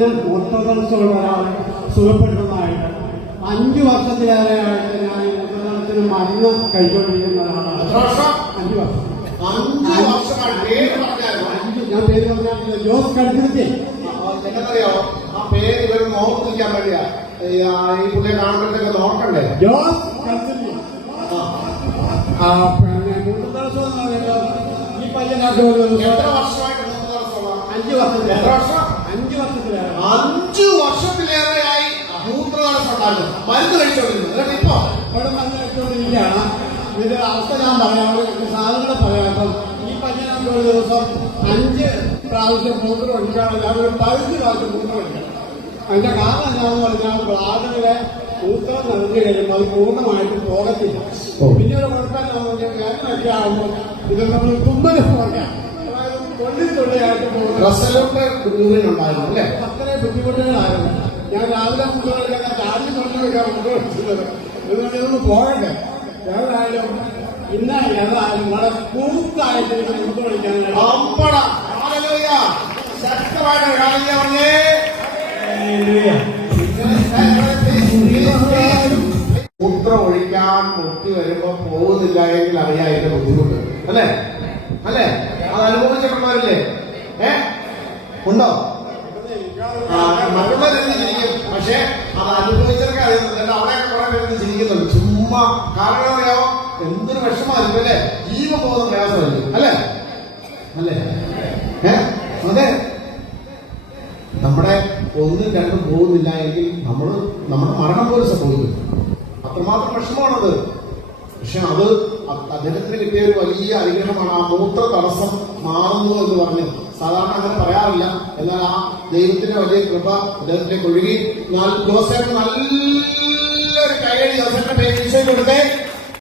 മൂത്രത്തിന് മൂത്രതടസ്സമുള്ള ഒരാൾ സുഖപ്പെടുന്നതായിട്ട് 5 വർഷത്തിലേറെയായിട്ട് ഞാൻ ഈ മൂത്രതടസ്സത്തിന് മരുന്ന് കഴിച്ചുകൊണ്ടിരിക്കുന്ന ഒരാളാണ്. 5 വർഷം. ഞാൻ പേര് പറഞ്ഞാൽ ജോസ് കടുത്തിരുത്തി. എന്നറിയോ ആ പേര് ഇവർ നോക്കിക്കാൻ വേണ്ടിയാ ഈ പുള്ളിയെ കാണുമ്പോഴത്തേക്ക് നോക്കണ്ടേ. ജോസ് കടുത്തിരുത്തി. പിന്നെ മൂത്രതടസ്സം എന്ന് പറയുമ്പോൾ ഈ പയ്യനാട്ട് എത്ര വർഷമായിട്ട് മൂത്രതടസ്സമുള്ള? 5 വർഷത്തിലേറെ. എത്ര വർഷം? 5 വർഷത്തിലേറെ. 5 വർഷത്തിലേറെയായി മൂത്രതടസ്സം ഉണ്ടായിരുന്നു. മരുന്ന് കഴിച്ചോണ്ടിരുന്നത്. എന്നിട്ട് ഇപ്പൊ അവിടെ മരുന്ന് കഴിച്ചുകൊണ്ടിരിക്കുകയാണ്. ഇതിന്റെ അവസ്ഥ ഞാൻ പറയാം, സാധനങ്ങൾ പറയാം. അപ്പം ഈ പയ്യനാട്ട് ഒരു ദിവസം 5 പ്രാവശ്യം മൂത്രം ഒഴിക്കാറില്ല. അതൊരു 15 പ്രാവശ്യം മൂത്രം ഒഴിക്കണം. അതിന്റെ കാരണം എന്താണെന്ന് പറഞ്ഞാൽ ബ്ലാഡറിലെ മൂത്രം നിറഞ്ഞു കഴിയുമ്പോൾ അത് പൂർണ്ണമായിട്ട് പോകത്തില്ല. പിന്നെ ഒരു കുഴപ്പമെന്നാന്ന് പറഞ്ഞാൽ വേദനയൊക്കെ ആകുമ്പോൾ ഇത് നമ്മൾ തുമ്മല് പോകാം. അതായത് തൊള്ളിയായിട്ട് പോകുന്നത് ഉണ്ടായിരുന്നു. അത്രയും ബുദ്ധിമുട്ടുകളായിരുന്നു. ഞാൻ രാവിലെ മുതൽ കഴിക്കാൻ ചാർജ് കൊണ്ടുവയ്ക്കാൻ കൊണ്ടുവച്ചത്. ഇതുകൊണ്ട് ഇതൊന്ന് പോകണ്ടേ. ഏതായാലും ഇന്ന് ഏതായാലും വളരെ കൂട്ടായിട്ട് മുമ്പ് കളിക്കാനായിട്ട് മൂത്രം ഒഴിക്കാൻ മുട്ടി വരുമ്പോ പോകുന്നില്ല എങ്കിൽ അറിയാം അതിന്റെ ബുദ്ധിമുട്ട്. അല്ലേ അല്ലേ? അത് അനുഭവിച്ചിട്ടുള്ളവരില്ലേ? ഉണ്ടോ? മറ്റുള്ളവരെന്ന് ചിരിക്കും, പക്ഷെ അത് അനുഭവിച്ചവർക്ക് അറിയുന്നുണ്ട്. അവിടെയൊക്കെ കുറെ പേര് ചിരിക്കുന്നുണ്ട് ചുമ്മാ. കാരണം അറിയാമോ, എന്തൊരു വിഷമായിരിക്കും അല്ലേ? ജീവൻ പോകുന്ന പ്രയാസമായിരിക്കും. അല്ലേ അല്ലേ? അതെ, നമ്മുടെ 1, 2 പോകുന്നില്ല എങ്കിൽ നമ്മുടെ മരണം പോലും സംഭവിക്കും. അത്രമാത്രം വിഷമാണത്. പക്ഷെ അത് അദ്ദേഹത്തിന് കിട്ടിയ ഒരു വലിയ അനുഗ്രഹമാണ്. ആ മൂത്ര തടസ്സം മാറുന്നു എന്ന് പറഞ്ഞു. സാധാരണ അങ്ങനെ പറയാറില്ല. എന്നാൽ ആ ദൈവത്തിന്റെ വലിയ കൃപ അദ്ദേഹത്തിലേക്ക് ഒഴുകി. ജോസഫ് നല്ലൊരു കൈയടി ജോസഫിന്റെ പേര് കൊടുത്തേ.